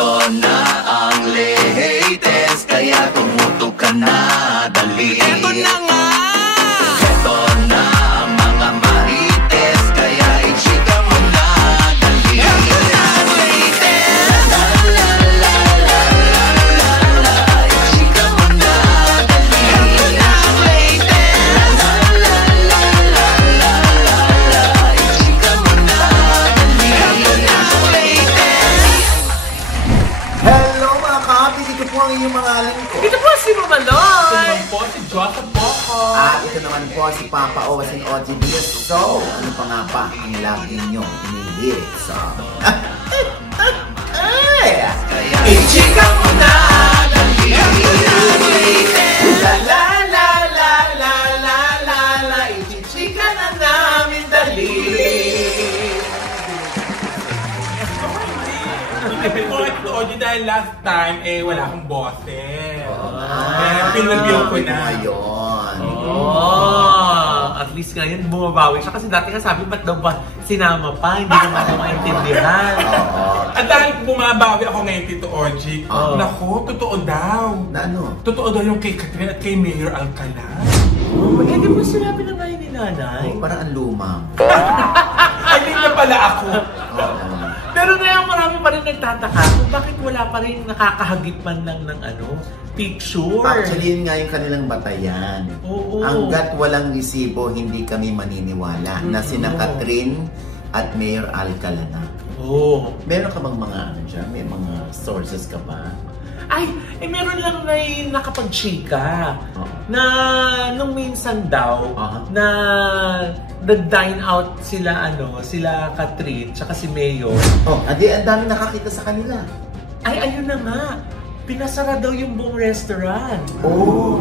Ito na ang latest, kaya tumutok ka na, dali. Ito na nga! Ito na ang mga marites, kaya i-chika mo na, dali. Ito na ang latest! La la la la la la la, i-chika mo na, dali. Ito na ang latest! La la la la la la la, i-chika mo na, dali. Ito na ang latest! Hello mga kapi! Dito po ang inyong mga alin ko. Ito po si Mamaloy! Ito naman po si Joseph Poco. At ito naman po si Papa O and OG Diaz. So, ano pa nga ba ang lagi ninyong inihirit? So, I-chika mo na, dali. Ito na ang latest! La la la la la la la la, ichichika na namin dali! Before ito, Oji, dahil last time, wala akong boses. Kaya pinag-view ko na. Ngayon. At least ngayon bumabawi siya kasi dati nga sabi ba't daw ba sinama pa, hindi naman ako maintindihan. At dahil bumabawi ako ngayon, Tito Oji, naku, totoo daw. Na ano? Totoo daw yung kay Catherine at kay Mayor Alcala. Hindi mo sinabi na ngayon ni nanay. Parang ang lumang. Ay, hindi na pala ako. Pero ngayon marami pa rin nagtataka kung bakit wala pa rin nakakahagip man lang ng picture. Actually, yun nga yung kanilang batayan. Oo. Hanggat walang resibo, hindi kami maniniwala na sina Catherine at Mayor Alcala na. Oo. Meron ka bang mga ano dyan? May mga sources ka ba? Ay, meron lang na nakapag-chika na nung minsan daw na nag-dine out sila sila Catherine tsaka si Mayor. Adi, ang dami nakakita sa kanila. Ay, ayun na nga. Pinasara daw yung buong restaurant.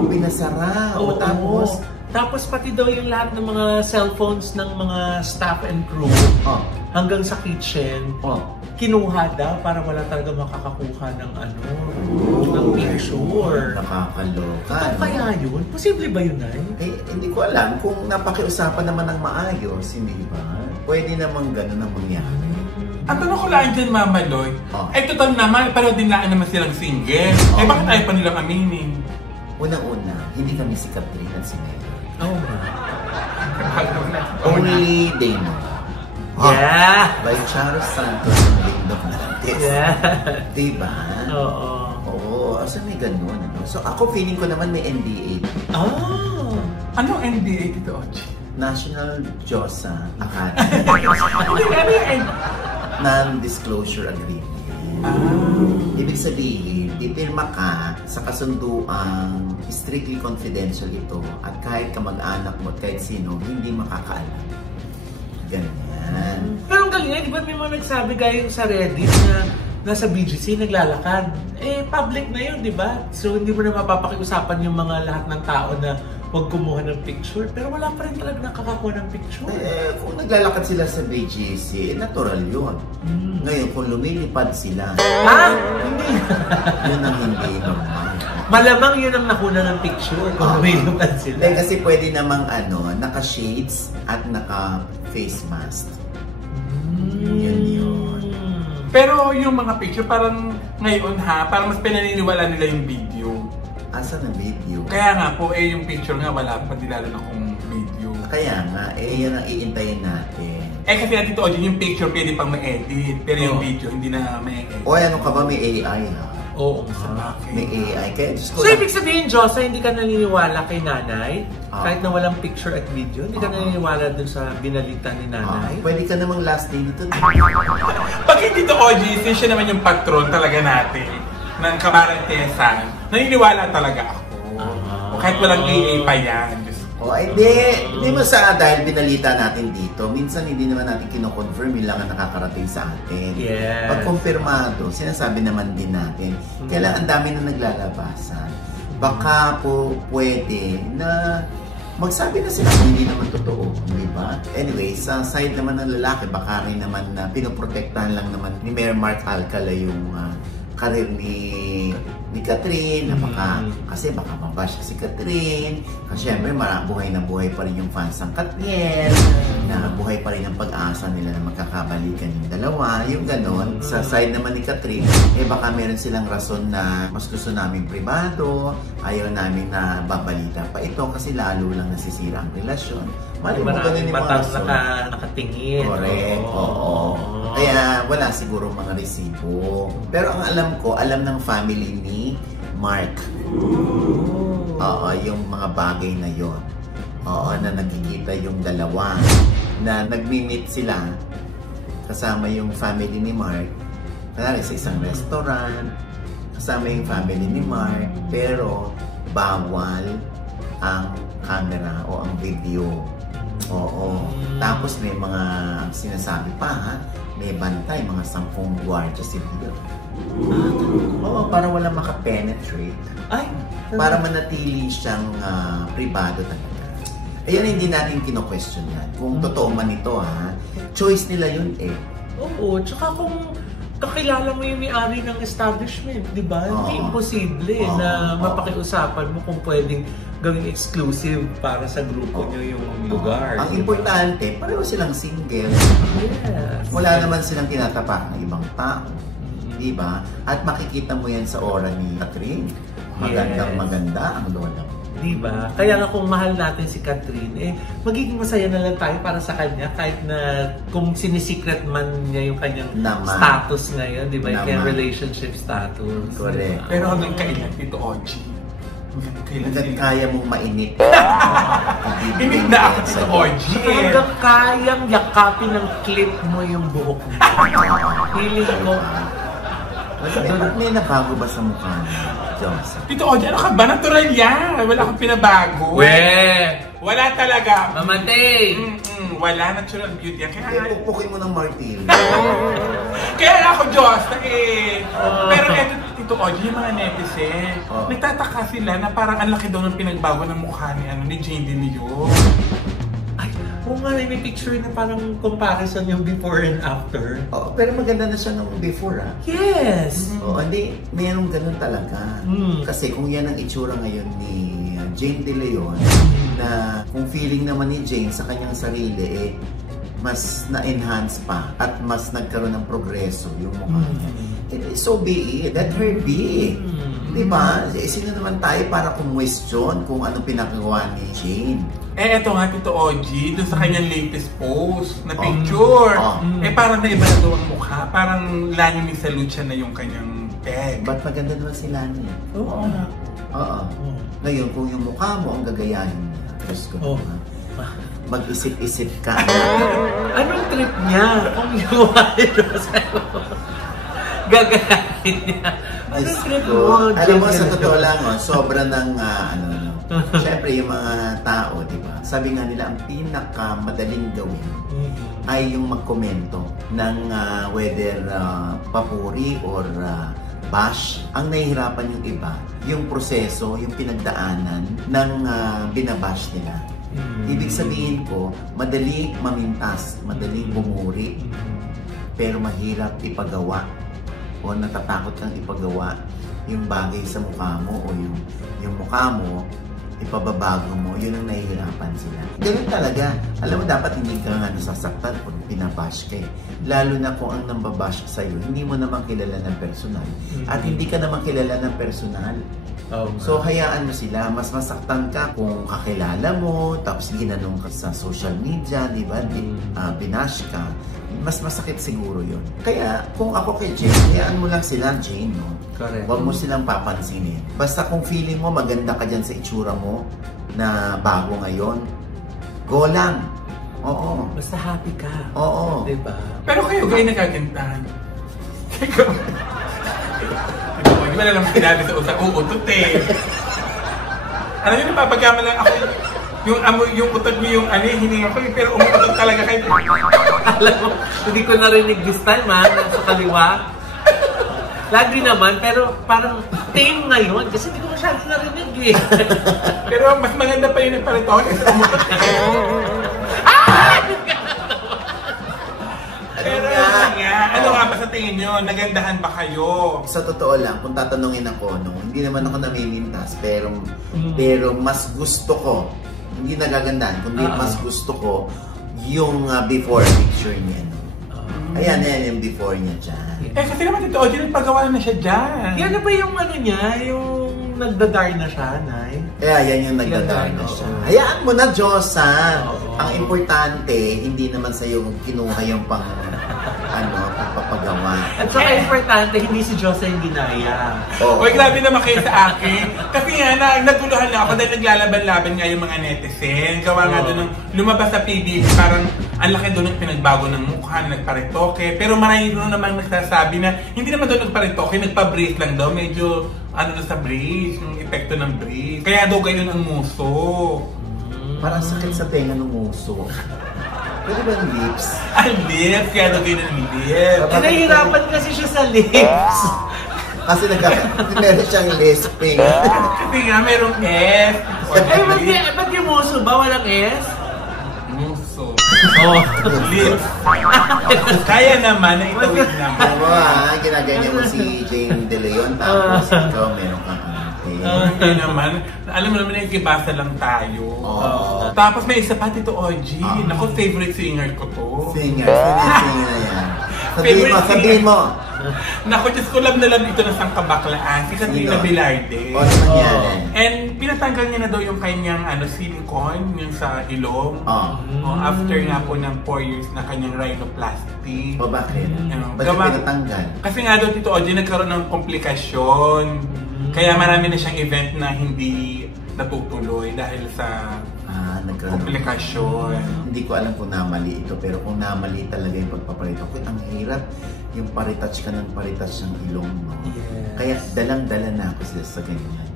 Pinasara. Oo, Tapos? Tapos pati daw yung lahat ng mga cellphones ng mga staff and crew hanggang sa kitchen. Kinuha daw para wala talaga makakakuha ng ng picture. Nakakaloka. Ano kaya yun? Posible ba yun, Nay? Hindi ko alam kung napakiusapan naman ng maayos, hindi ba? Pwede namang ganun ang mangyari. Ang tanong ko lang dyan, Mama Loy, total naman, pero din lang naman silang single. Bakit ayaw pa nilang aminin? Unang-una, hindi kami si Catherine at si Mayor. Only they know. Yeah! By Charles Santos ng Lingdom Nantes. Yeah! Diba? Oo. So may ganun. So ako feeling ko naman may NDA. Anong NDA, Tito Oji? National Josa Academy. Non-disclosure agreement. Ibig sabihin, pipirma ka sa kasunduang strictly confidential ito at kahit kamag-anak mo at kahit sino, hindi makakaalam. Ganyan. Pero ang galing, di ba may mga nagsabi gaya yung sa Reddit na nasa BGC naglalakad? Public na yun, di ba? So hindi mo na mapapakiusapan yung mga lahat ng tao na huwag kumuha ng picture. Pero wala pa rin talaga nakakakuha ng picture. Kung naglalakad sila sa BGC, natural yun. Ngayon, kung lumilipad sila, Hindi. yun ang hindi normal. Malamang yun ang nakuna ng picture kung lumilipad sila. Kasi pwede namang naka-shades at naka-face mask. Yun. Pero yung mga picture, parang ngayon parang mas pinaniniwala nila yung video. Asa na video? Kaya nga po, yung picture nga, wala pa din lalo na kung video. Kaya nga, yan ang iintayin natin. Kasi natin to, yung picture pwede pang ma-edit, pero yung video hindi na ma-edit. Ano ka ba, may AI ha? Oo. May AI. Kaya Diyos ko So, ibig sabihin, Josa, hindi ka naniniwala kay nanay? Kahit na walang picture at video, hindi ka naniniwala dun sa binalita ni nanay? Pwede ka namang last day nito. Pag hindi to OG, since siya naman yung patron talaga natin ng Kamarantesan, naniniwala talaga ako. Kahit walang AA pa yan. Hindi mo dahil binalita natin dito, minsan hindi naman natin kino-confirm, yun lang ang nakakarating sa atin. Yeah. Pag kumpirmado, sinasabi naman din natin, kailan ang dami na naglalabasan. Baka po pwede na magsabi na sila kung hindi naman totoo, di ba? Anyway, sa side naman ng lalaki, baka rin naman na pinoprotektahan lang naman ni Mayor Mark Alcala yung karir ni Catherine, kasi baka mabash si Catherine, kasi syempre buhay na buhay pa rin yung fans ng Catherine, na buhay pa rin ang pag-asa inaasa nila na magkakabalikan yung dalawa, yung ganon. Sa side naman ni Catherine, baka meron silang rason na mas gusto namin pribado, ayaw namin na babalita pa ito kasi lalo lang nasisira ang relasyon. Mali mo ganun yung mga rason. Nakatingin. Correct, oo. Kaya wala siguro mga resibo. Pero ang alam ko, alam ng family ni Mark. Oo, yung mga bagay na yon. Oo, na nakikita yung dalawa na nagmi-meet sila kasama yung family ni Mark. Kunwari sa isang restaurant, kasama yung family ni Mark, pero bawal ang camera o ang video. Oo. Tapos may mga sinasabi pa ha, may bantay, mga 10 gwardiya civil. Oo, para wala makapenetrate. Ay! Para manatili siyang pribado talaga. Ayan, hindi natin kino-question yan. Kung totoo man ito ha, choice nila yun eh. Oo, tsaka kung kakilala mo yung may-ari ng establishment, di ba? Hindi imposible na mapakiusapan mo kung pwedeng gawing exclusive para sa grupo nyo yung lugar. Ang importante, pareho silang single. Yes. Wala naman silang tinatapak ng ibang tao. Di ba? At makikita mo yan sa aura ni Catherine. Magandang maganda ang lola mo. Diba? Kaya nga kung mahal natin si Catherine, magiging masaya na lang tayo para sa kanya kahit na kung sinisikret man niya yung kanyang status ngayon, diba? Yung kanyang relationship status. Correct. Pero hanggang kailan, Tito Ogie? Hanggang kaya mong mainit. Init na ako, Tito Ogie. Hanggang kayang yakapin ng clip mo yung buhok mo. Feeling ko. May nabago ba sa mukha niya? Joseph? Tito Ogie, ano ka ba? Natural yan. Wala akong pinabago. Wala talaga. Mamatay! Wala, natural beauty yan. Kaya pupukin mo ng martilyo. Kaya ako, Diyos, pero eto, Tito Ogie, yung mga netizen, nagtataka sila na parang ang laki daw ng pinagbago ng mukha ni Jane Dinillo. Oo nga, may picture na parang comparison yung before and after. Oh, pero maganda na siya nung before ah. Yes! Oh, hindi, mayroong ganun talaga. Kasi kung yan ang itsura ngayon ni Jane De Leon, na kung feeling naman ni Jane sa kanyang sarili, mas na-enhance pa at mas nagkaroon ng progreso yung mukha niya. So be it. Let her be. Diba? Sino naman tayo para kumwestiyon kung anong pinagawa ni Jane? Eto nga, Tito Ogie, dun sa kanyang latest post na picture. Parang naiba na daw ang mukha. Parang Lani Misalucha na yung kanyang peg. Ba't maganda naman si Lani? Oo. Ngayon, kung yung mukha mo ang gagayahin niya, Diyos ko naman, mag-isip-isip ka. Anong trip niya? Kung yung gagayahin niya. Anong trip mo? Alam mo, sa totoo lang, sobra ng siyempre yung mga tao, di ba? Sabi nga nila, ang pinakamadaling gawin ay yung magkomento ng whether papuri or bash. Ang nahihirapan yung iba, yung proseso, yung pinagdaanan ng binabash nila. Ibig sabihin ko, madali mamintas, madaling bumuri, pero mahirap ipagawa o natatakot kang ipagawa yung bagay sa mukha mo o yung mukha mo, ipababago mo, yun ang nahihirapan sila. Ganun talaga. Alam mo, dapat hindi ka nga nasasaktan kung pinabash ka eh. Lalo na kung ang nambabash sa'yo, hindi mo naman kilala ng personal. At hindi ka naman kilala ng personal. So, hayaan mo sila. Mas masaktan ka kung kakilala mo, tapos ginanong ka sa social media, di ba? Binash ka. Mas masakit siguro yun. Kaya, kung ako kay Jane, hayaan mo lang sila, Jane, no? Correct. Huwag mo silang papansinin. Basta kung feeling mo maganda ka dyan sa itsura mo na bago ngayon, go lang. Oo. Basta happy ka. Oo. Diba? Pero kayo nagagantahan. Di ba na lang sinabi sa usap, uutot eh. Alam niyo, napapagkama lang ako yung utot niyo yung hininga ko, pero umutot talaga kayo. Alam mo, hindi ko narinig this time sa kaliwa. Lagi naman, pero parang tame ngayon kasi hindi ko masyadong narinig eh. Pero mas maganda pa yun yung palitawan kasi umutot eh. Pero ano nga ba sa tingin nyo? Nagandahan ba kayo? Sa totoo lang, kung tatanungin ako, hindi naman ako namimintas, pero mas gusto ko, hindi nagagandahan, kundi mas gusto ko yung before picture niya. No? Ayan, yung before niya dyan. Kasi naman Tito Ogie, nagpagawa na siya dyan. Yan na ba yung ano niya? Yung nagdadar na siya, Nay? Yan yung nagdadar na siya. Hayaan mo na, Diyosa. Ang importante, hindi naman sa'yo kinuha yung pagpapagawa. At saka importante, hindi si Diyosa yung ginaya. Uy, grabe naman kayo sa akin. Kasi nga, naguluhan na ako dahil naglalaban-laban nga yung mga netizen. Gawa nga doon ng lumabas sa PBB, parang ang laki doon ng pinagbago ng mukha, nagparitoke. Pero marami doon naman nagsasabi na hindi naman doon nagparitoke, nagpa-brace lang daw. Medyo na sa brace, yung epekto ng brace. Kaya daw ganyan ang muso. Parang sakit sa tenga ng muso. Pwede ba yung lips? Ang lips, kaya daw ganyan ang lips. Nahihirapan kasi siya sa lips. Kasi meron siyang lisping. Kasi nga, merong S. Ay, ba't yung muso ba? Walang S? Muso. Lips. Kaya naman na itawid naman. Ginaganyan mo si Jane De Leon, tapos ikaw meron kang hindi naman. Alam mo naman, nagkibasa lang tayo. Tapos may isa pa, Tito Ogie. Naku, favorite singer ko to. Singer na yan. Sabihin mo. Naku, just ko love na love ito na sang kabaklaan. Si Katrina Velarde. And pinatanggal niya na daw yung kanyang silicone, yung sa ilong. After nga po ng 4 years na kanyang rhinoplasty. Bakit? Bakit pinatanggal? Kasi nga daw, Tito Ogie, nagkaroon ng komplikasyon. Kaya marami na siyang event na hindi natutuloy dahil sa komplikasyon. Hindi ko alam kung namali ito, pero kung namali talaga yung pagpaparito. Ang hirap yung paritouch ka ng paritouch ng ilong mo. Kaya dalang-dala na ako sa ganyan.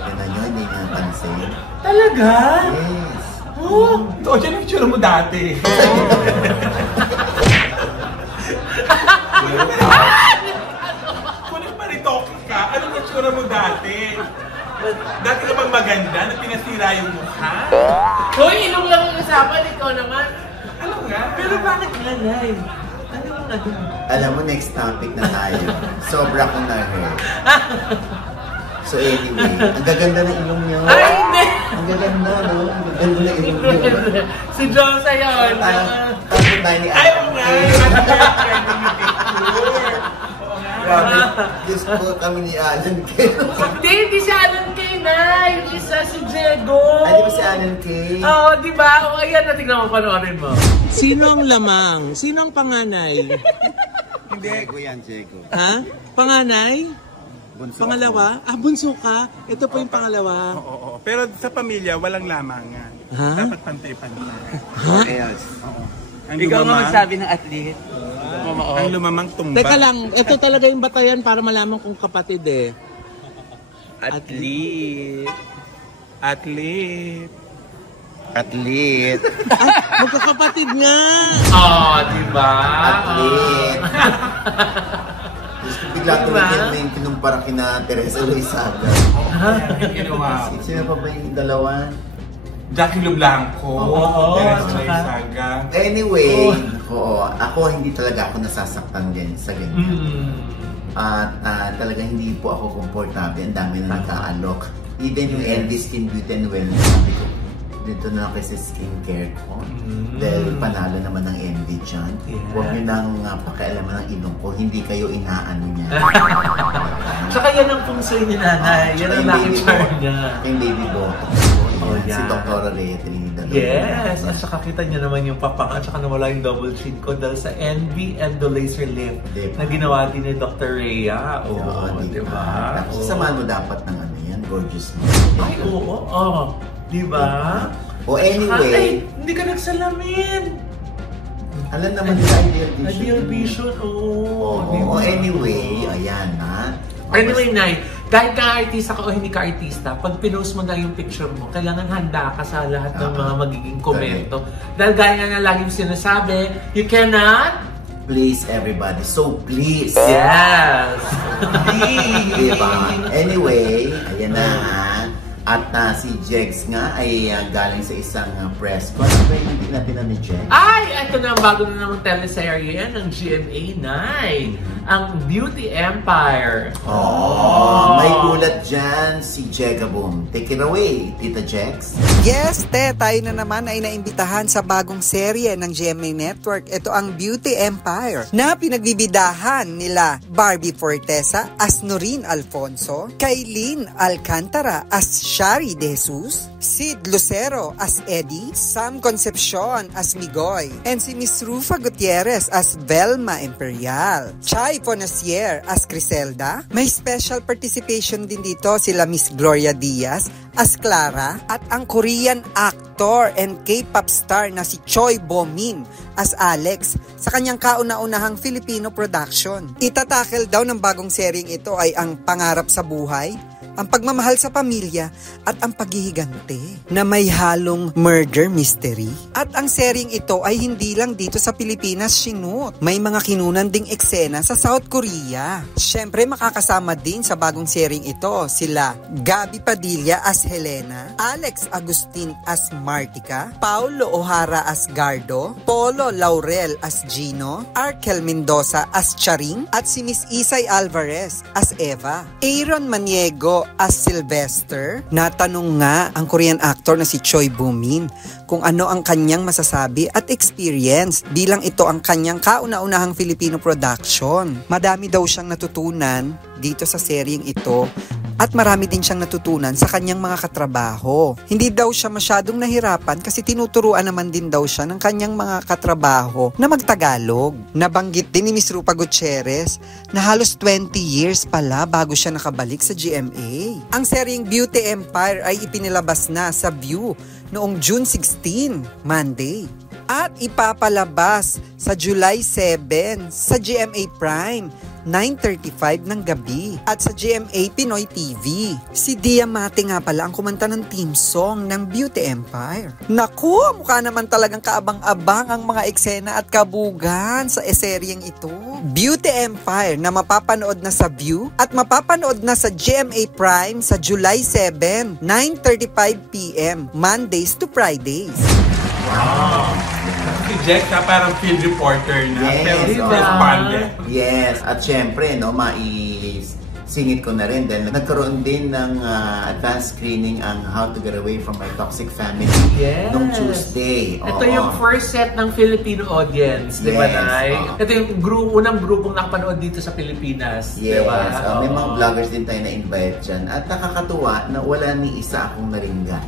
Kaya nyo, hindi nga pansin. Talaga? Yes. Ito, dyan yung itsura mo dati. Kung nagparitoke ka, anong itsura mo dati? Dati ka bang maganda na pinasira yung mukha? Hoy, ilong lang yung usapan, ikaw naman. Ano nga? Pero bakit nanay? Alam mo, next topic na tayo. Sobra kong na-hurt. So anyway, ang gaganda ng ilong niyo. Ay, hindi! Ang gaganda, no? Ang gaganda ng ilong niyo. Si Diyosa yun. Tapos tayo ni Ayaw nga! Grabe, Diyos po kami ni Alan Kay. Hindi si Alan Kay na. Yung isa si Diego. Ay, di ba si Alan Kay? Oo, di ba? O, ayan, natignan mo, panoorin mo. Sino ang lamang? Sino ang panganay? Hindi. Diego yan, Diego. Ha? Panganay? Bunso Pangalawa? Bunso ka? Ito po yung pangalawa. Oo. Pero sa pamilya, walang lamangan. Ha? Dapat pantay-pantay. Ha? Yes. Ikaw nga magsabi ng athlete. Ang lumamang tumba. Teka lang, ito talaga yung batayan para malaman kung kapatid eh. Athlete. Athlete. Athlete. Magkakapatid nga! Di ba? Athlete. Diyos ko, bigla tuloy yung kinumpara kina Teresa Loizaga. Sino pa ba yung dalawa? Jackie Lublanco. Teresa Loizaga. Anyway, ako hindi talaga ako nasasaktan din sa ganyan. At talaga hindi po ako komportable. Ang dami na nag-aalok. Even yung LV Skin Beauty and Wellness, sabi ko, dito na ako sa skincare ko. Dahil panalo naman ng MV dyan. Huwag nyo nang pakialaman ng ilong ko. Hindi kayo inaano niya. Tsaka yan ang pungsoy ni nanay. Yan ang lucky charm niya. Yung baby botox. Si Dr. Rhea Trinidad. Yes! At saka kita niya naman yung papang at saka nawala yung double chin ko dahil sa NB Endo Laser Lift na ginawa din ni Dr. Rhea. Oo, diba? Sasamahan mo dapat ng ano yan, gorgeous mo. Ay, oo. Diba? Anyway. Ay, hindi ka nagsalamin. Alam naman nila Ideal Vision. Ideal Vision, Anyway, ayan ha. Anyway, Nay, dahil ka-artista ka o hindi ka-artista, pag pinost mo na yung picture mo, kailangan handa ka sa lahat ng mga magiging komento. Dahil gaya nga laging sinasabi, you cannot please everybody. So please. Yes! Please. Diba? Anyway, ayan na ha. At si Jegs nga ay galing sa isang press con. Ano ba yung hindi natin ni Jegs? Ay! Ito na ang bago na namang teleserye ng GMA9. Ang Beauty Empire. May gulat dyan si Jegabom. Take it away, Tita Jegs. Yes, tayo na naman ay naimbitahan sa bagong serye ng GMA Network. Ito ang Beauty Empire na pinagbibidahan nila Barbie Fortesa as Noreen Alfonso, Kailin Alcantara as Shari De Jesus, Sid Lucero as Eddie, Sam Concepcion as Migoy, and si Miss Rufa Gutierrez as Velma Imperial, Chay Fonasier as Criselda. May special participation din dito sila Miss Gloria Diaz as Clara at ang Korean actor and K-pop star na si Choi Bo-min as Alex sa kanyang kauna-unahang Filipino production. Itatakel daw ng bagong seryeng ito ay ang pangarap sa buhay, ang pagmamahal sa pamilya at ang paghihigante na may halong murder mystery. At ang seryeng ito ay hindi lang dito sa Pilipinas sinut. May mga kinunan ding eksena sa South Korea. Syempre makakasama din sa bagong seryeng ito sila Gabby Padilla as Helena, Alex Agustin as Martica, Paulo O'Hara as Gardo, Polo Laurel as Gino, Arkel Mendoza as Charing, at si Miss Isay Alvarez as Eva. Aaron Maniego as Sylvester. Natanong nga ang Korean actor na si Choi Bo-min kung ano ang kanyang masasabi at experience bilang ito ang kanyang kauna-unahang Filipino production. Madami daw siyang natutunan dito sa seryeng ito at marami din siyang natutunan sa kanyang mga katrabaho. Hindi daw siya masyadong nahirapan kasi tinuturuan naman din daw siya ng kanyang mga katrabaho na magtagalog. Nabanggit din ni Miss Rufa Gutierrez na halos 20 years pala bago siya nakabalik sa GMA. Ang seryeng Beauty Empire ay ipinilabas na sa View noong June 16, Monday. At ipapalabas sa July 7 sa GMA Prime, 9:35 ng gabi at sa GMA Pinoy TV. Si Diamante nga pala ang kumanta ng theme song ng Beauty Empire. Naku, mukha naman talagang kaabang-abang ang mga eksena at kabugan sa seryeng ito. Beauty Empire na mapapanood na sa View at mapapanood na sa GMA Prime sa July 7, 9:35 PM, Mondays to Fridays. Wow! Si Jex parang field reporter na, pero respondent. Yes, at syempre, no, maisingit ko na rin dahil nagkaroon din ng advanced screening ang How to Get Away from My Toxic Family noong Tuesday. Ito yung first set ng Filipino audience, di ba, Nay? Ito yung unang grupong nakapanood dito sa Pilipinas, di ba? May mga vloggers din tayo na-invite dyan. At nakakatuwa na wala ni isa akong naringgan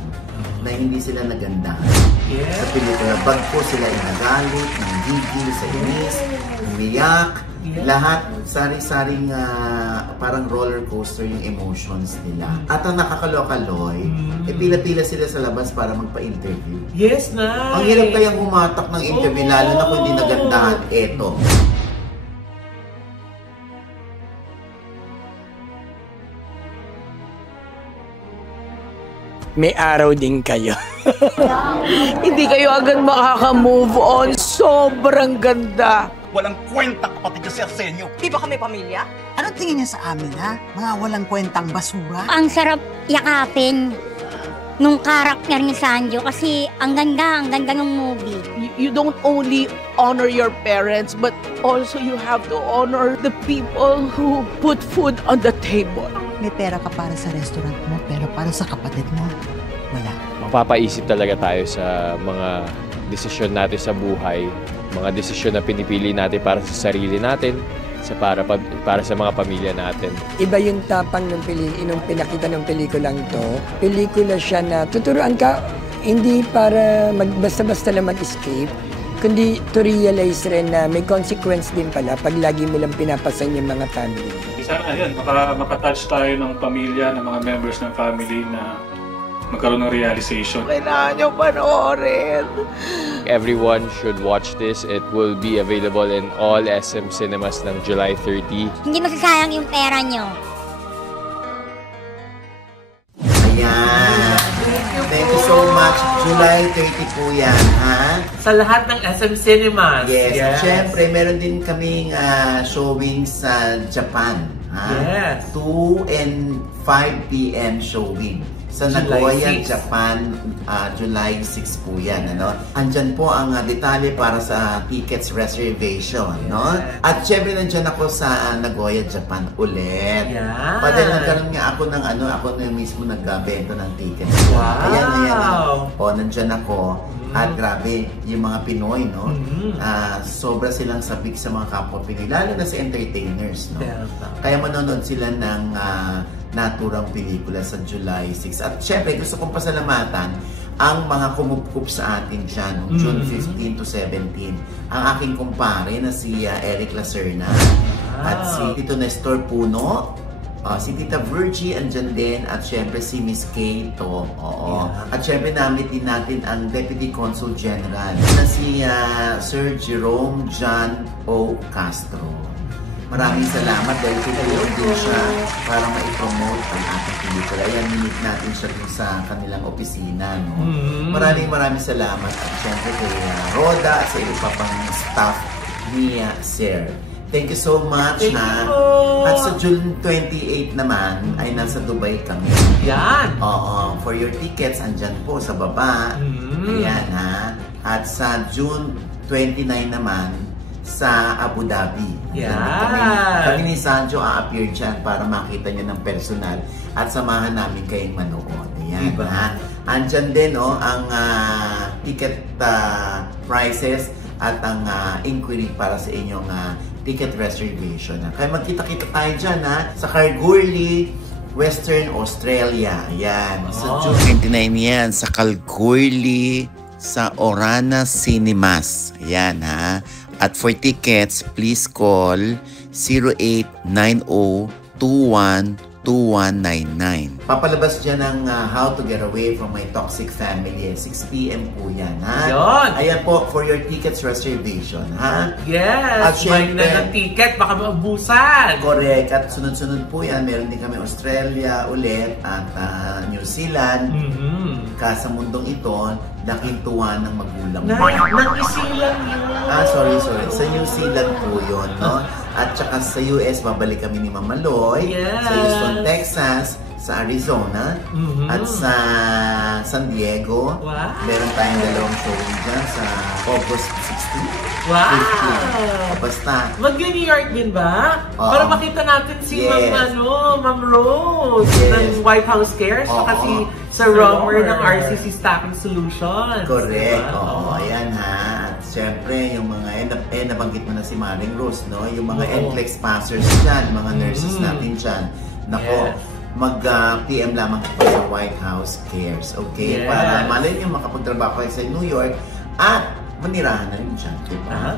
na hindi sila nagandahan sa pelikula. Bagpo sila inagalit, nanggigil, sa inis, umiyak, lahat sari-saring parang roller coaster yung emotions nila. At ang nakakaloka-loy, pila-pila sila sa labas para magpa-interview. Yes, na. Ang hirap kayang humatak ng interview, lalo na kung hindi nagandahan. Eto. May araw din kayo. Hindi kayo agad makaka-move on. Sobrang ganda. Walang kwenta kapatid kasi Arsenio. Di ba kami pamilya? Ano tingin niya sa amin, ha? Mga walang kwentang basura? Ang sarap yakapin nung karakter ni Sanjo kasi ang ganda ng movie. You don't only honor your parents, but also you have to honor the people who put food on the table. May pera ka para sa restaurant mo, pero para sa kapatid mo, wala. Mapapaisip talaga tayo sa mga desisyon natin sa buhay, mga desisyon na pinipili natin para sa sarili natin, para sa mga pamilya natin. Iba yung tapang ng pinakita ng pelikulang to. Pelikula siya na tuturuan ka, hindi para basta-basta lang mag-escape, kundi to realize rin na may consequence din pala pag lagi mo lang pinapasan yung mga family. Sana yan, makatouch tayo ng pamilya, ng mga members ng family na magkaroon ng realization. Kailangan nyo panoorin. Everyone should watch this. It will be available in all SM cinemas ng July 30. Hindi masasayang yung pera nyo. Ayan. Thank you so much. July 30 po yan, ha? Sa lahat ng SM Cinemas. Yes. Siyempre, meron din kaming showing sa Japan. Ha? Yes. 2 and 5 p.m. showing Sa Nagoya, Japan, July 6 po yan, ano? Andyan po ang detalye para sa tickets reservation, no? At syempre nandyan ako sa Nagoya, Japan ulit. Padahal nagkaroon nga ako ng ako na mismo nagbenta ng tickets. Wow! Ayan. Nandyan ako. At grabe, yung mga Pinoy, no? Sobra silang sabik sa mga kapwa Pinoy, lalo na sa entertainers, no? Kaya manonood sila ng naturang pelikula sa July 6. At syempre, gusto kong pasalamatan ang mga kumupkup sa atin dyan, June 15 to 17. Ang aking kumpare na si Eric Lacerna at si Tito Nestor Puno, si Tita Virgie andyan din, at syempre si Miss Kato. At syempre namit din natin ang Deputy Consul General na si Sir Jerome John O. Castro. Maraming salamat dahil pinulong din siya para ma-promote ang ating pelikula. Ayan, minit natin siya dun sa kanilang opisina, no? Maraming salamat at syempre kay Roda at sa iba pa pang staff ni Sir. Thank you so much, ha? At sa June 28 naman, ay nasa Dubai kami. Yan! For your tickets, andyan po sa baba. Ayan, ha? At sa June 29 naman, sa Abu Dhabi. Kami ni Sanjo a-appear dyan para makita nyo ng personal at samahan namin kayong manood. Ayan, ha? Andyan din, ang ticket prices at ang inquiry para sa inyong ticket reservation. Kaya magkita-kita tayo dyan, sa Kalgoorlie, Western Australia. Ayan. Sa June 29 yan, sa Kalgoorlie, sa Orana Cinemas. Ayan, ha? At for tickets, please call 0890-21-2199. Papalabas dyan ng How to Get Away from My Toxic Family. 6 p.m. po yan, ha? Yun! Ayan po, for your tickets reservation, ha? Yes! At may na ng ticket, baka maubusan! Correct. At sunod-sunod po yan, meron din kami Australia ulit at New Zealand. Sa mundong ito, nakintuwa ng magulang mo. Nang-isilang yun! Sorry. Sa New Zealand po yun, no? At saka sa US, babalik kami ni Mama Loy. Sa Houston, Texas, sa Arizona, at sa San Diego. Meron tayong dalawang showing dyan sa August 16. Basta. Mag-New York din ba? Para makita natin si Ma'am Rose ng White House Cares, saka si Sir Romer ng RCC Stacking Solutions. Correct. Ayan, ha. At syempre, yung mga, nabanggit mo na si Maring Rose, no? Yung mga NCLEX passers dyan, mga nurses natin dyan. Nako, mag-PM lamang po sa White House Cares, okay? Para malay nyo makapagtrabaho kayo sa New York at manirahan na rin dyan, diba?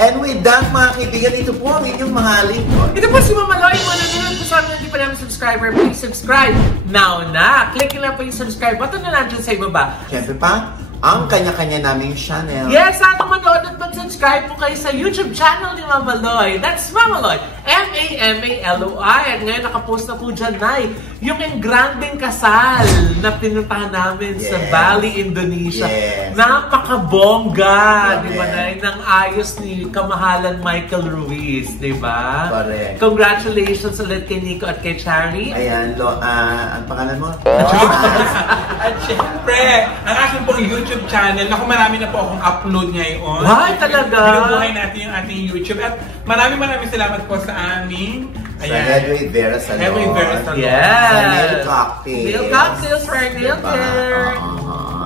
And with that, mga kaibigan, ito po ang inyong mahaling po. Ito po si Mama Loy. Nanonood po sa amin, hindi pa namin subscriber. Please subscribe now na. Click lang po yung subscribe button na nandiyan sa ibaba. Siyempre pa, ang kanya-kanya naming channel. Yes, sana manood at mag-subscribe po kayo sa YouTube channel ni Mama Loy. That's Mama Loy. M-A-M-A-L-O-I. At ngayon nakapost na po dyan, Nay, yung engranding kasal na pinuntahan namin sa Bali, Indonesia. Napakabongga, di ba, Nay? Nang ayos ni kamahalan Michael Ruiz, di ba? Correct. Congratulations ulit kay Nico at kay Chari. Ayan, ang pangalan mo? At syempre, ang aking pong YouTube channel, naku, marami na po akong upload ngayon. Why talaga? Binubuhay natin yung ating YouTube. At maraming salamat po sa aming sa Headway Vera Salon. Headway Vera Salon. Yes! Sa Nail Cocktail. Nail Cocktails for our nail care.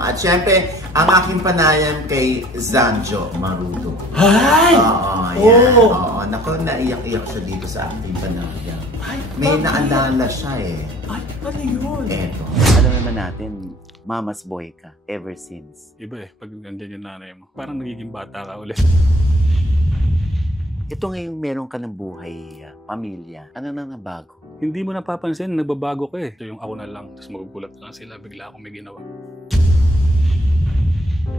At syempre, ang aking panayam kay Zanjo Marudo. Ay! Naku, naiyak-iyak siya dito sa aking panayam. May naalala siya Ay, ano yun? Eto. Alam naman natin, mama's boy ka ever since. Iba pag nandiyan yung nanay mo, parang nagiging bata ka ulit. Ito ngayong meron ka ng buhay, pamilya. Ano nang nabago? Hindi mo napapansin, nagbabago ka Ito yung ako na lang, tapos magugulat lang sila, bigla akong may ginawa.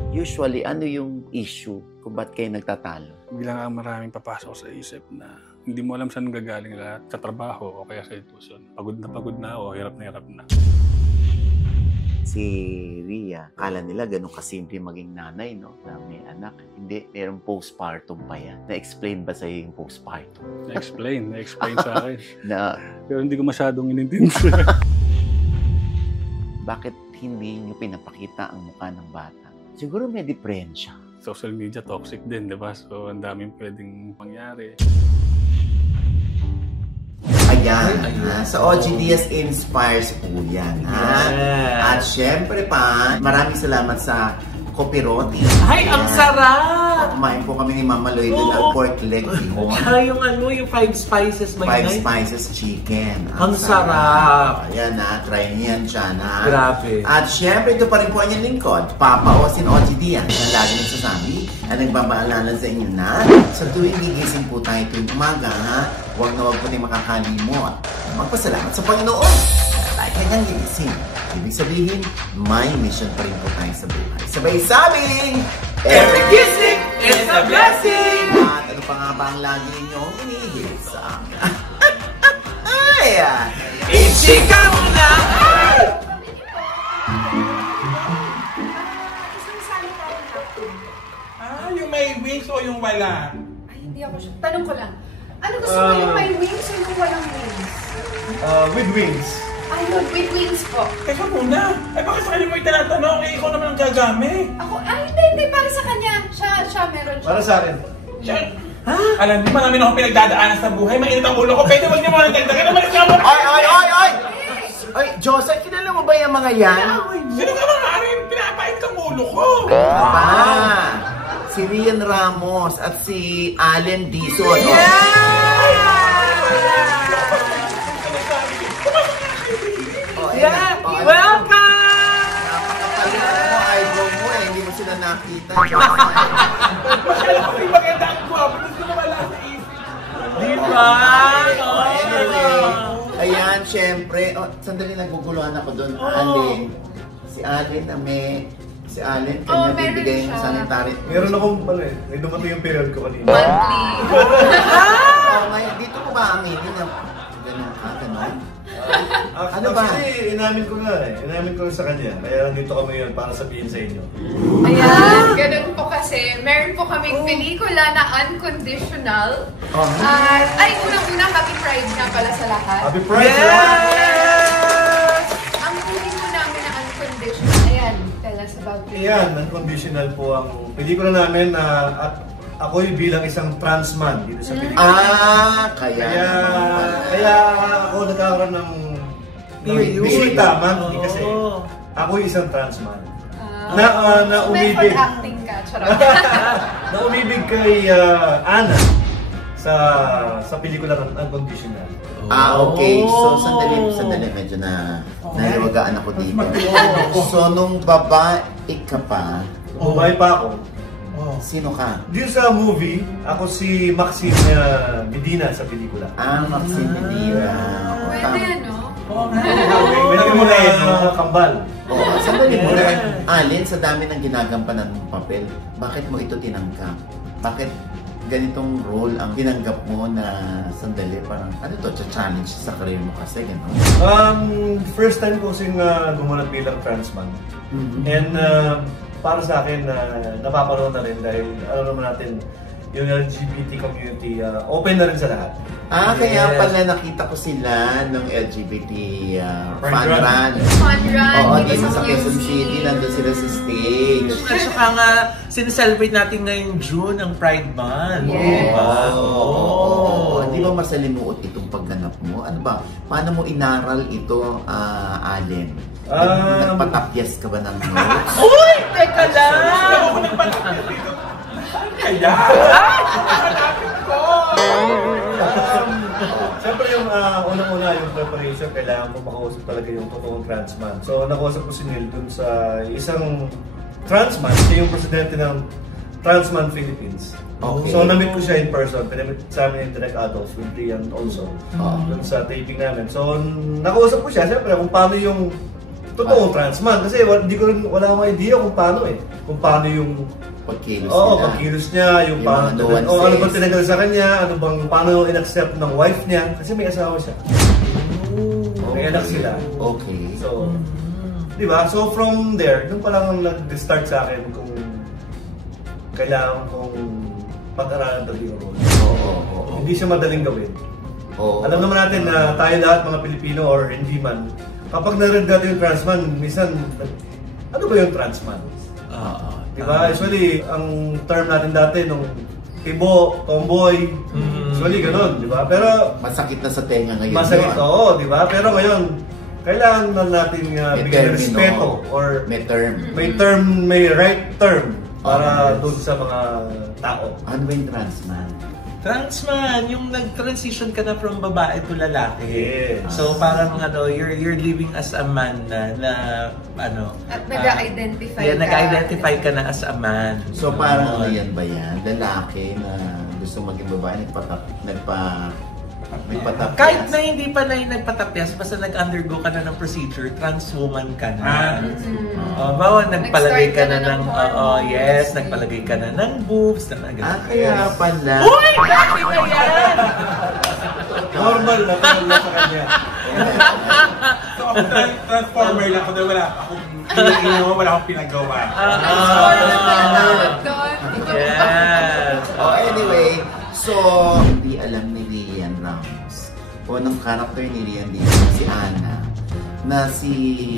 Usually, ano yung issue kung ba't kayo nagtatalo? Bigla nga maraming papasok sa isip na hindi mo alam saan gagaling lahat, sa trabaho o kaya sa sitwasyon. Pagod na ako, hirap na. Si Ria, akala nila ganun kasimple maging nanay, no? Na may anak. Hindi, merong postpartum pa yan. Na-explain ba sa'yo yung postpartum? Na-explain sa akin. Pero hindi ko masyadong inintindi. bakit hindi nyo pinapakita ang mukha ng bata? Siguro may diferensya. Social media toxic din, di ba? So, ang daming pwedeng mangyari. Ayan, sa OGDS Inspires po yan. At syempre pa, maraming salamat sa Copiroti. Ay, ang sarap! Kumain po kami ni Mama Lloyd ng pork leg. Yung 5 spices by 5 spices chicken. Ang sarap! Ayan try niyan siya Grabe. At syempre, ito pa rin po ang inyong lingkod, Papa Osin OGD, na lagi nagsasabi at nagpapaalala sa inyo na sa tuwing gigising po tayo tuwing umaga, huwag na huwag po tayong makakalimot. Magpasalamat sa Panginoon. Tayo kanyang gigising. Ibig sabihin, may mission pa rin po tayo sa buhay. Sabay sabing, every gising is a blessing! At ano pa nga ba ang lagi niyong inihil sa akin? Ay! Ichika mo na! Yung may wings o yung wala? Ay, hindi ako sure. Tanong ko lang. Ano gusto mo, yung may wings o yung walang wings? With wings. Ayun, with wings po. Teka muna. Ay, bakit sa kanya mo itinatanong? Eh, ikaw naman ang gagamit. Ako, hindi. Para sa kanya. Siya meron siya. Para sa akin. Siya. Alam niyo, marami na akong pinagdadaanan sa buhay. Mainit ang ulo ko. Pwede wag niyo mo nang dagdagan. Naman ka mo. Ay, Joseph, kilala mo ba yung mga yan? Sino ka mga arin? Pinapait ang ulo ko. Si Rian Ramos at si Allen Dizon. Welcome! Napakapalala mo, eyebrow mo hindi mo sila nakita. Masyala ko rin maganda ang guwapo. Gusto mo wala sa isip. Diba? Anyway, ayan, syempre. Sandali, naguguluhan ako doon. Allen. Si Allen na si Allen, kanya bibigay yung sanitary. Meron akong, may dumating yung period ko kanina. Ngayon, dito ko ba aminin na gano'n? Ano ba? Actually, inamin ko nga Inamin ko sa kanya. Kaya nandito kami yun para sabihin sa inyo. Ayan, ganun po kasi. Meron po kaming pelikula na Unconditional. Unang-una, Happy Pride nga pala sa lahat. Happy Pride sa lahat! Ang pelikula namin na Unconditional. Ayan, tell us about it. Ayan, Unconditional po ang pelikula namin at ako'y bilang isang trans man dito sa pelikula. Kaya ako nagkakaroon ng bisita monthly kasi ako'y isang trans man. Na umibig. Method acting ka, charot. Na umibig kay Ana sa pelikula ng Unconditional. Okay. So, sandali. Medyo naliwagaan ako dito. So, nung babae ka pa, babae pa ako. Sino ka? Dito sa movie, ako si Maxine Medina sa pelikula. Maxine Medina. Pwede, no? Pwede mo na kambal. Sandali mo na. Allen, sa dami ng ginagampanan mong papel, bakit mo ito tinanggap? Bakit ganitong role ang tinanggap mo na sandali? Parang, ano to? Challenge sa career mo kasi, gano'n? First time ko kasing gumunat bilang trans man. And para sa akin, napapanood na rin dahil alam naman natin yung LGBT community, open na rin sa lahat. Kaya pala nakita ko sila ng LGBT fan run. Oo, dito sa Quezon City, nandun sila sa stage. At saka nga, sineselebrate natin ngayong June ang Pride Month. Di ba masalimuot itong pagganap mo? Ano ba? Paano mo inaral ito, Allen? Nagpatapyas ka ba ng notes? Uy! Teka lang! Ako nagpatapyas dito. Kaya! Siyempre yung unang-una yung preparation, kailangan ko makausap talaga yung totoong trans man. So nakausap ko si Neil dun sa isang trans man, siya yung presidente ng Trans Man Philippines. So na-meet ko siya in person, pinamit sa amin yung Direct Adolf with Rian also, dun sa taping namin. So nakausap ko siya, siyempre kung paano yung totoong trans man. Kasi wala akong idea kung paano yung pagkilos pagkilos niya, yung paano ano bang tinagal sa kanya, paano in-accept ng wife niya, kasi may asawa siya. May anak sila. So, di ba? So from there, doon pa lang nag-start sa akin kung kailangan kong pag-aralan talaga yung role. Hindi siya madaling gawin. Alam naman natin na tayo lahat mga Pilipino or hindi man, kapag narinig natin yung trans man, minsan, ano ba yung trans man? Diba? Usually, ang term natin dati nung tibo, tomboy, usually ganun, diba? Pero masakit na sa tenga ngayon. Masakit, oo, diba? Pero ngayon, kailangan na natin bigyan respeto or may term, may right term para dun sa mga tao. Ano ba yung trans man? Trans man, yung nag-transition ka na from babae to lalaki. Yes. So parang you're living as a man na at nag-identify ka. Nag-identify ka na as a man. So parang yan ba yan? Lalaki na gusto maging babae, nagpatapyas. Kahit na hindi pa na yung nagpatapyas, basta nag-undergo ka na ng procedure, trans woman ka na. Bawa, nagpalagay ka na ng, nagpalagay ka na ng boobs, kaya pala. Uy! Dati ba yan? Normal na sa kanya. So ako transformer lang ako dahil wala akong pinagawa. Yes. Anyway, so hindi alam ni Rian Ramos o ng character ni Rian dito si Ana na si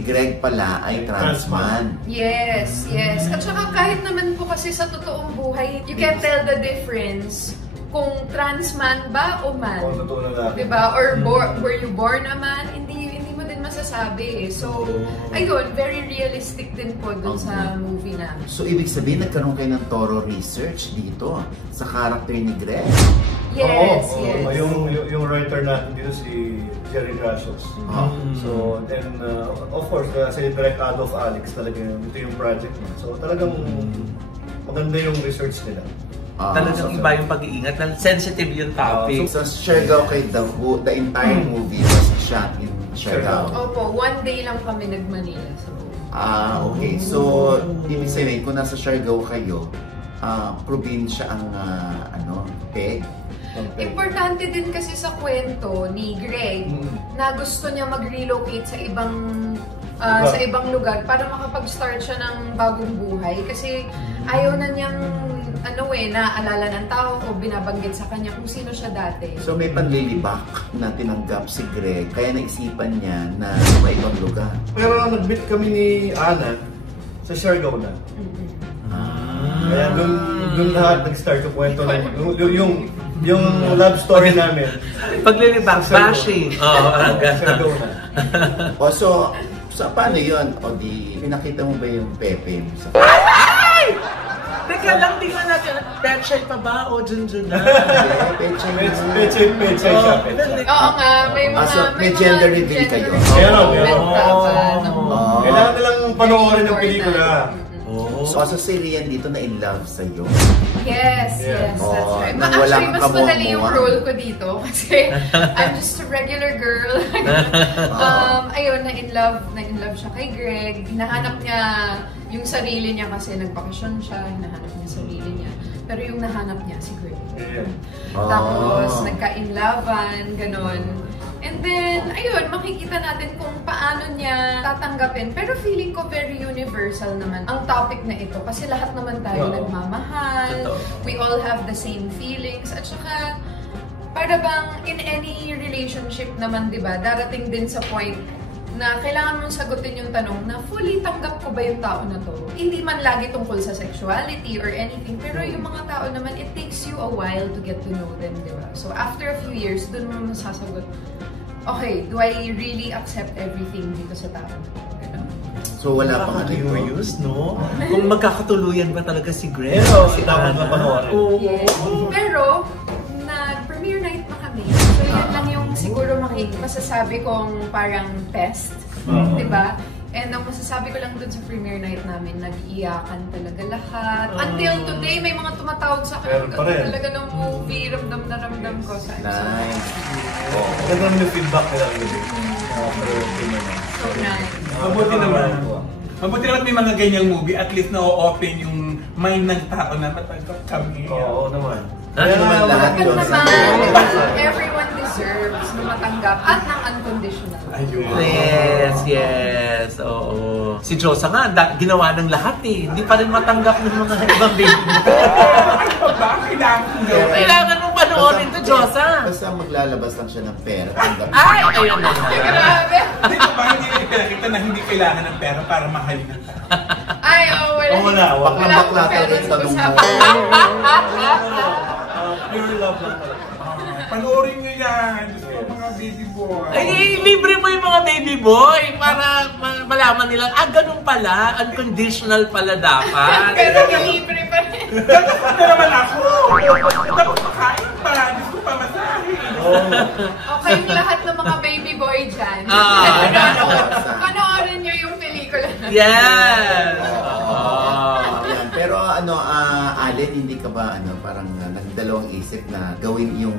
Greg pala ay trans man. Yes. At saka kahit naman po kasi sa totoong buhay, you can tell the difference kung trans man ba o man. Diba? Or were you born a man? Hindi mo din masasabi eh. So, ayun, very realistic din po dun sa movie namin. So, ibig sabihin, nagkaroon kayo ng thorough research dito sa character ni Greg? Yes. Yung writer natin dito si Jerry Gracios. So, then, of course, si Direct Adolf Alex talaga ito yung project niya. So, talagang maganda yung research nila. Talagang iba yung pag-iingat. Sensitive yung topic. So, Siargao kay the entire movie was shot in Siargao. Opo, one day lang kami nag-Manila. Okay. So, ibig sabihin, kung nasa Siargao kayo, probinsya ang peg? Importante din kasi sa kwento ni Greg na gusto niya mag-relocate sa ibang lugar para makapag-start siya ng bagong buhay kasi ayaw na niyang naaalala ng tao o binabanggit sa kanya kung sino siya dati. So may panlilibak na tinanggap si Greg kaya naisipan niya na sa ibang lugar. Pero nag-meet kami ni Ana sa Siargao na. Kaya doon lahat nag-start yung kwento yung love story namin. Paglilibak, bashing. Siargao na. So paano yun? Pinakita mo ba yung Pepe? Teka lang, tingnan natin. Pechay pa ba o Junjun na? Pechay siya. Oo nga, may gender reveal kayo. Kailangan nilang panoorin ng pelikula. So si Rian dito na in love sa'yo? Yes, that's right. Actually, mas madali yung role ko dito kasi I'm just a regular girl. Ayun, na-in love siya kay Greg. Hinahanap niya yung sarili niya kasi nagbakasyon siya. Hinahanap niya sarili niya. Pero yung nahanap niya si Greg. Tapos, nagka-in-lovean, ganon. And then, ayun, makikita natin kung paano niya tatanggapin. Pero feeling ko very universal naman ang topic na ito. Kasi lahat naman tayo nagmamahal. We all have the same feelings. At saka, para bang in any relationship naman, di ba, darating din sa point na kailangan mong sagutin yung tanong na fully tanggap ko ba yung tao na to? Hindi man lagi tungkol sa sexuality or anything, pero yung mga tao naman, it takes you a while to get to know them, di ba? So after a few years, dun mo masasagot, okay, do I really accept everything dito sa tao? So wala pang curious, no? Kung magkakatuluyan ba talaga si Greg? Si dapat na panoorin. Yes. Pero, nag-premiere night pa kami. So yan lang yung siguro masasabi kong parang test. Diba? And ang masasabi ko lang dun sa premiere night namin, nag-iyakan talaga lahat. Until today, may mga tumatawag sa akin. Talaga ng movie, ramdam na ramdam ko. So, nice. Ganda naman yung feedback nila. So nice. Mabuti naman may mga ganyang movie, at least na-open yung mind ng tao na matanggap kami. Oo naman. Kaya naman lahat yun. Everyone deserves na matanggap at ng unconditional. Yes. Oo. Si Josa nga, ginawa ng lahat eh. Hindi pa rin matanggap ng mga ibang baby. Kailangan Kailangan mo pa panoorin to, Josa. Basta maglalabas lang siya ng pera. Ay, ayun na. Grabe. Di ba hindi na ipinakita na hindi kailangan ng pera para mahalin ng tao? Ay, wala. Bakla talaga yung tanong mo. Pure love lang talaga. Panoorin nyo yan. Gusto ko mga baby boy. Ay, libre mo yung mga baby boy para malaman nilang, ganun pala, unconditional pala dapat. Pero libre pa rin. Ganun na naman ako. Dapat makain pa. Gusto pa masahin. Okay, yung lahat ng mga baby boy dyan. Panoorin nyo yung pelikula. Yes! Pero Allen, hindi ka ba parang nagdalawang isip na gawin yung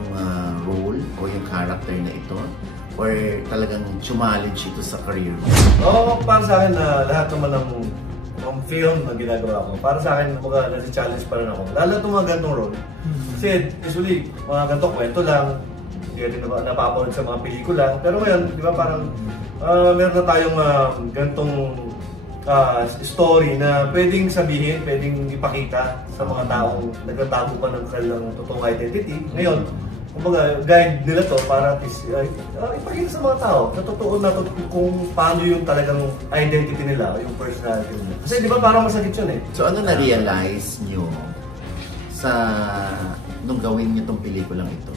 role o yung character na ito? Or talagang challenge ito sa career mo? Para sa akin lahat naman ng film na ginagawa ko, para sa akin nasi-challenge pa rin ako. Lalo itong mga ganitong role. Kasi usually, mga ganitong kwento lang, hindi rin napapanood sa mga pelikula. Pero ngayon, di ba parang meron na tayong ganitong story na pwedeng sabihin, pwedeng ipakita sa mga taong nagtatago pa ng kanilang totoong identity. Ngayon, kumbaga, guide nila to para at least ipakita sa mga tao na totoo na kung paano yung talagang identity nila, yung personality nila. Kasi di ba parang masakit yun eh. So ano na-realize nyo sa nung gawin nyo tong pelikulang ito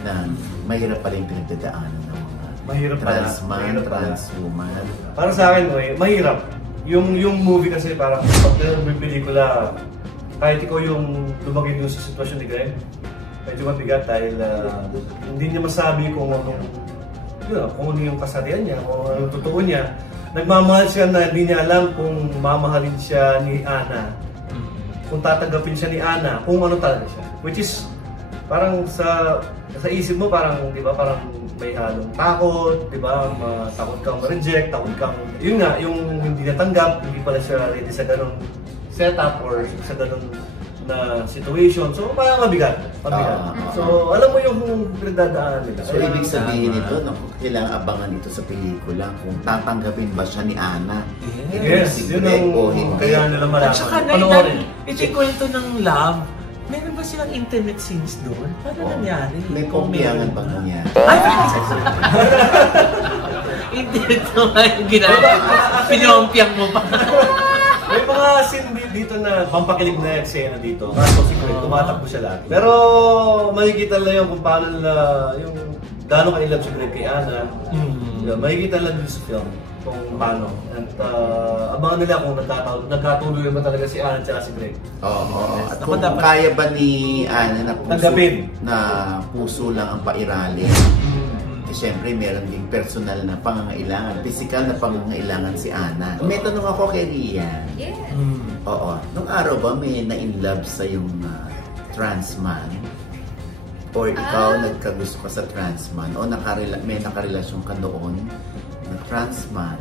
na mahirap pa rin pinagdadaanan ng mga trans-man, trans-woman? Para sa akin, mahirap. Yung movie kasi parang pag may pelikula, kahit ikaw yung lumagin yung sa sitwasyon ni Greg, medyo mabigat dahil hindi niya masabi kung ano yung kasarian niya, kung ano yung totoo niya. Nagmamahal siya na hindi niya alam kung mamahalin siya ni Ana, kung tatanggapin siya ni Ana, kung ano talaga siya. Which is, parang sa isip mo parang, di ba, parang may halong takot, di ba? Takot kang ma-reject, takot kang, yun nga, yung hindi natanggap, hindi pala siya ready sa ganong setup or sa ganong na situation. So, parang mabigat. So, alam mo yung pinagdadaanan nila. So, ibig sabihin nito, kailangan abangan ito sa pelikula kung tatanggapin ba siya ni Ana. Yes, yun ang kaya nila malaman. At saka itikwento ng love, meron ba silang intimate scenes doon? Paano nangyari? May kumpiyangan bang nangyari? Hindi ito nga yung ginagawa. Pinumpiyang mo pa. May mga scene dito na pampakilig na eksena dito. Kaso secret, tumatakbo siya lahat. Pero makikita lang yung kung paano nila, yung gano'ng ka-inlove si Greg kay Ana. Makikita lang dito sa film kung paano. At abangan nila kung nagkatuloy ba talaga si Ana at si Greg. At kung kaya ba ni Ana na puso lang ang pairali. Siyempre, meron ding personal na pangangailangan, physical na pangangailangan si Ana. May tanong ako kay Rian. Yes. Oo. Nung araw ba may na-inlove sa yung trans man? Or ikaw nagkagusto ka sa trans man? O may nakarelasyon ka noon na trans man?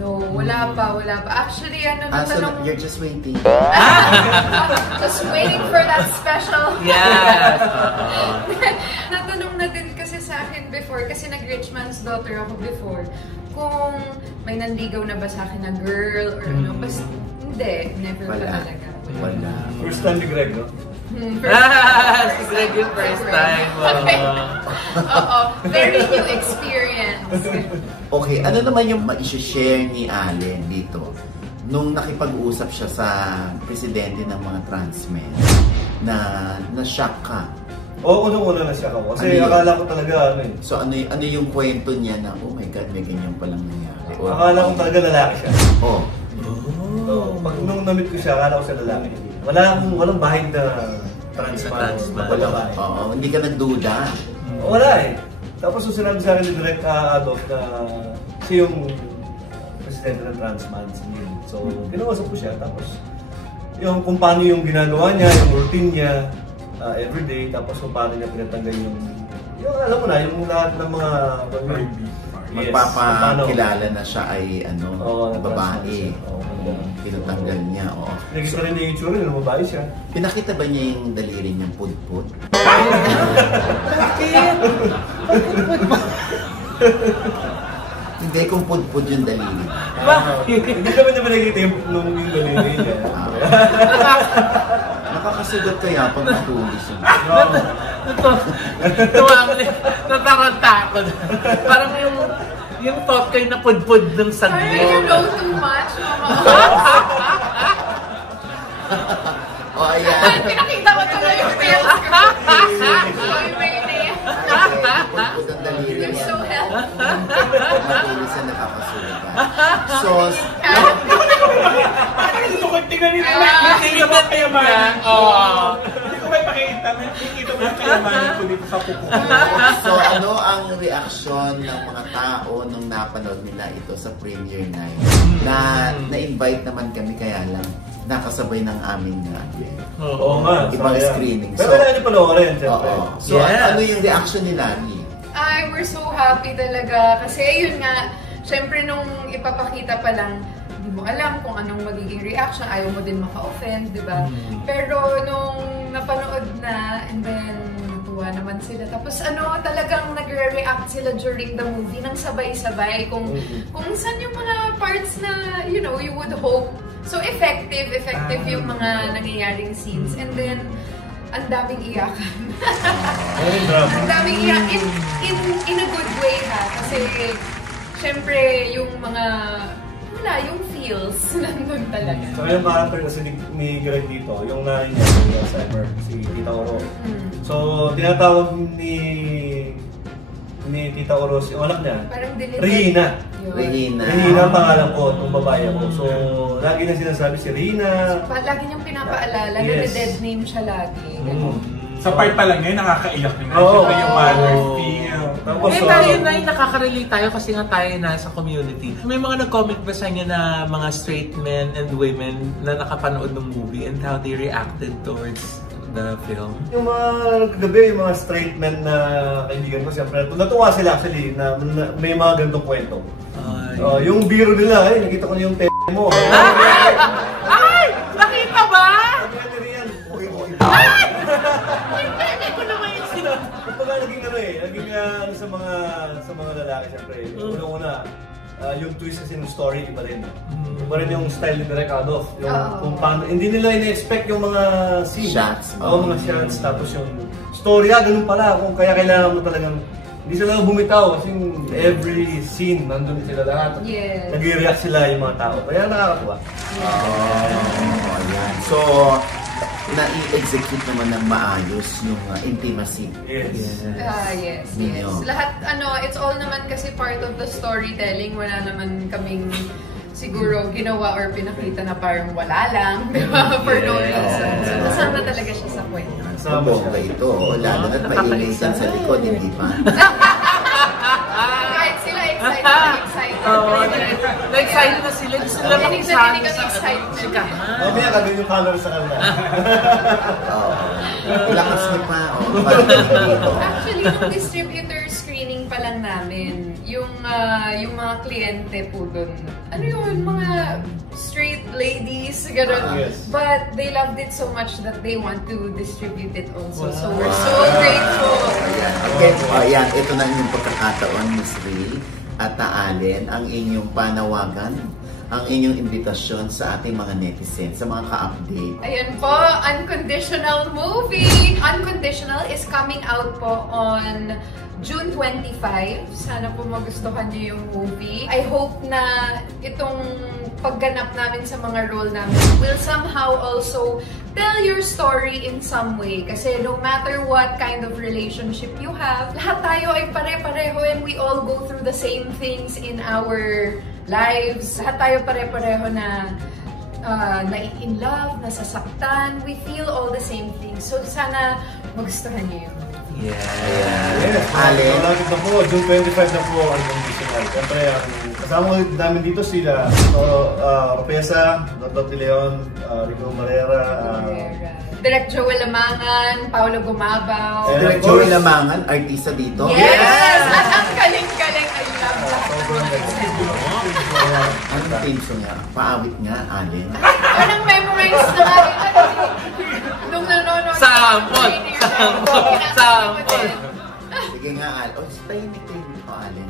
No, wala pa. Actually, so you're just waiting? Just waiting for that special. Yes! Natanong na din kasi sa akin before, kasi nag-rich man's daughter ako before, kung may nanligaw na ba sa akin na girl or ano. Basta, hindi. Never pa talaga. Wala. First time ni Greg, no? Si Greg yung first time. Very new experience. Okay, ano naman yung ma-share ni Allen dito? Nung nakipag-usap siya sa presidente ng mga trans men, na-shock ka? Unang-una na-shock ako. Kasi akala ko talaga So ano yung kwento niya na, oh my God, may ganyan palang nangyari? Akala ko talaga lalaki siya. Pag nung na-meet ko siya, akala ko siya lalaki. Walang bahid na trans man. Hindi ka nagduda? Wala eh. Tapos yung sinabi sa akin ni Direk Adolf na siya yung presidente ng trans man. So, kinausap ko siya. Tapos, yung kung paano yung ginagawa niya, yung routine niya, everyday. Tapos kung paano niya pinatanggal yung alam mo na, yung lahat ng mga magpapakilala na siya ay babae. Pinatanggal niya. Nakita rin niya yung tsura na babae siya. Pinakita ba niya yung daliri niyang pudpud? Hindi, kung pudpud yung daliri. Hindi naman niya nakikita yung daliri niya. Nakakasugat kaya pag matulis yun. Nataranta ako. Parang yung thought kayo na pudpud ng saglit. You know too much. O, ayan. Pinakita ko tuloy yung feels ko. You're so helpful. Matulis na nakakasugat. So, tingnan nila na ba kayamanan? Hindi ko may pakita. Nakikita mo yung kayamanan ko dito sa pupo. So, ano ang reaksyon ng mga tao nung napanood nila ito sa premiere night? Na-invite naman kami kaya lang nakasabay ng aming Oo nga. ibang screening. Pero wala niyo panoorin, siyempre. So, ano yung reaction nila? Ay, we're so happy talaga. Kasi yun nga, syempre nung ipapakita pa lang, hindi mo alam kung anong magiging reaction. Ayaw mo din maka-offend, di ba? Pero nung napanood na, and then natuwa naman sila. Tapos talagang nagre-react sila during the movie nang sabay-sabay kung saan yung mga parts na, you know, you would hope. So effective yung mga nangyayaring scenes. And then, ang daming iyakan. Ang daming iyakan in a good way ha. Kasi, syempre, yung mga yung feels nandun talaga. So yung character kasi ni Greg dito, yung nanay niya, si Alzheimer, si Tita Oro. So tinatawag ni Tita Oro, yung anak niya, Rina. Rina ang pangalan ko, itong babae ko. So lagi na sinasabi si Rina. Lagi niyang pinapaalala, nade-dead name siya lagi. Sa part pa lang ngayon, nakakaiyak naman. Siyempre yung mother's feel. Tayo na nakaka-relate tayo kasi nga tayo nasa community. May mga nag-comment ba sa inyo na mga straight men and women na nakapanood ng movie and how they reacted towards the film? Yung mga gabi, yung mga straight men na kaibigan ko, siyempre, natuwa sila actually na may mga ganitong kwento. Yung biro nila, nakita ko na yung mo. Ay! Nakita ba? Hindi ko naman yung sinod. Kapag naging sa mga lalaki, siyempre, una-una, yung twist kasi ng story, iba rin. Iba rin yung style ni Direk Adolf. Kung paano, hindi nila ina-expect yung mga scene. Mga shots, tapos yung story, ganun pala. Kung kaya kailangan mo talagang, hindi sila bumitaw kasi every scene, nandun sila lahat. Nag-react sila yung mga tao. Kaya nakakatuwa. So, na-i-execute naman ng maayos yung intimacy. Yes. Lahat, it's all naman kasi part of the storytelling. Wala naman kaming siguro ginawa or pinakita na parang wala lang, di ba? For no reason. So, nasama talaga siya sa kwento. Sabong ba ito? Lalo na't maingay sa likod, hindi pa? Kahit sila excited. Na-excited na sila. Gusto nila makisama sa excited. Mamaya gagawin yung camera sa kanila. Lakas niyo pa. Actually, nung distributor screening pa lang namin, yung mga kliyente po dun, mga straight ladies, gano'n. But they loved it so much that they want to distribute it also. So we're so grateful. Ayan, ito na yung pagkakataon, Miss Ray at Allen, ang inyong panawagan, ang inyong imbitasyon sa ating mga netizens, sa mga ka-update. Ayan po, Unconditional movie! Unconditional is coming out po on June 25. Sana po magustuhan niyo yung movie. I hope na itong pagganap namin sa mga role namin will somehow also tell your story in some way. Kasi no matter what kind of relationship you have, lahat tayo ay pare-pareho and we all go through the same things in our lives. Lahat tayo pare-pareho na in love, nasasaktan. We feel all the same things. So sana magustuhan niyo yun. Allen. Malapit na po, June 25 na po ang Unconditional. Siyempre, kasama namin dito sila Ropesa, Dr. De Leon, Rico Marrera, Direk Joel Lamangan, Paolo Gumabaw. Direk Joel Lamangan, artista dito? Yes! At ang galing-galing. I love that. Anong theme song niya? Paawit nga, Allen. Anong memorize na nung nanonood. Sample! Sige nga, Allen. O, tayo ni Allen.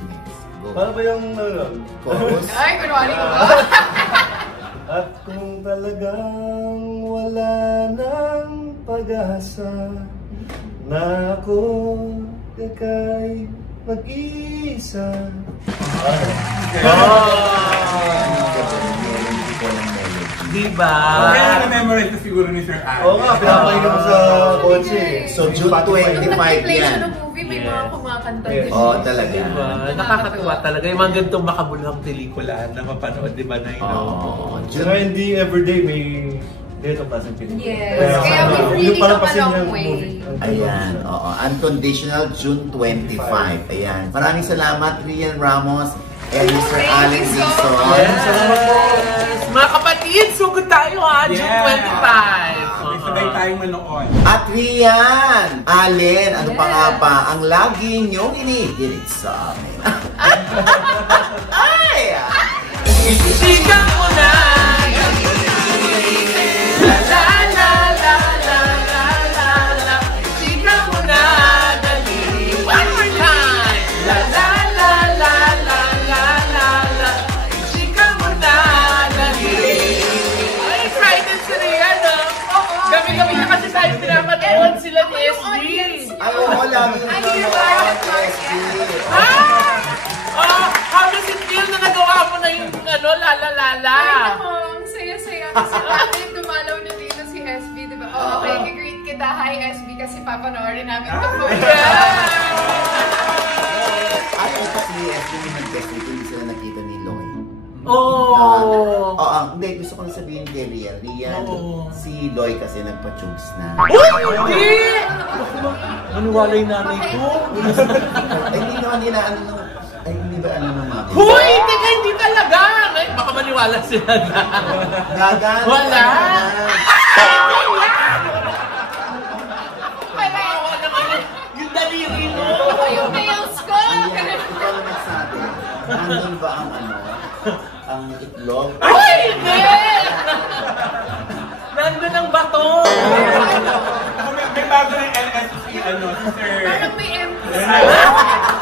Paano ba yung chorus? Ay, kunwari ko ba? At kung talagang wala nang pag-asa na ako kay mag-isa. Diba? Kaya na-memorize na siguro ni Sir Alex. Oo nga, pinapakinggan ko sa kotse. So, June 25 Nag-play siya yan. ng movie, may mga kumakanta din. Oo, talaga. Diba? Nakakatuwa talaga. Yung mga ganitong makabuluhang pelikula na mapanood, diba na yun? Saka hindi everyday may ganitong klaseng pelikula. Yes. Kaya we really come a long way. Ayan, oo. Unconditional June 25. Ayan. Maraming salamat, Rian Ramos and Mr. Allen Dizon. Salamat po. Mga kapatid, sugod tayo ha, June 25. Sabay tayong manood. At Rian, Allen, ano pa nga ba ang lagi niyong inihilig sa amin? Ay! Chika mo na! La la la la la la la la. Chika mo na, dali. One more time. La la la la la la la la. Chika mo na, dali. Ay, excited si Rian, no? Gabi-gabi na kasi tayo pinapanood sila ni SB. Ay, oo, lagi yung How does it feel na nagawa mo na yung la-la-la-la? Ay, ang saya-saya. Kasi okay, dumalaw na dito si SB, diba? Okay, i-greet kita. Hi, SB, kasi papanoorin namin ito po. Ay, ito si SB yung nag-guest dito, hindi sila nakita ni Loy. Hindi, gusto ko na sabihin kay Rian. Si Loy kasi nagpa-tubes na. Hindi! Maniwala yung nanay ko. Ay, hindi naman nila ay, hindi ba alam ng mga baby? Huy! Hindi talaga! Ay, baka maniwala sila na. Gagan! Wala! Palawa naman yung daliri mo! Yung nails ko! Ikaw na nagsabi. Nandun ba ang itlog? Huy! Hindi! Nandun ang bato! May bago ng LSC, Sir. Parang may empty.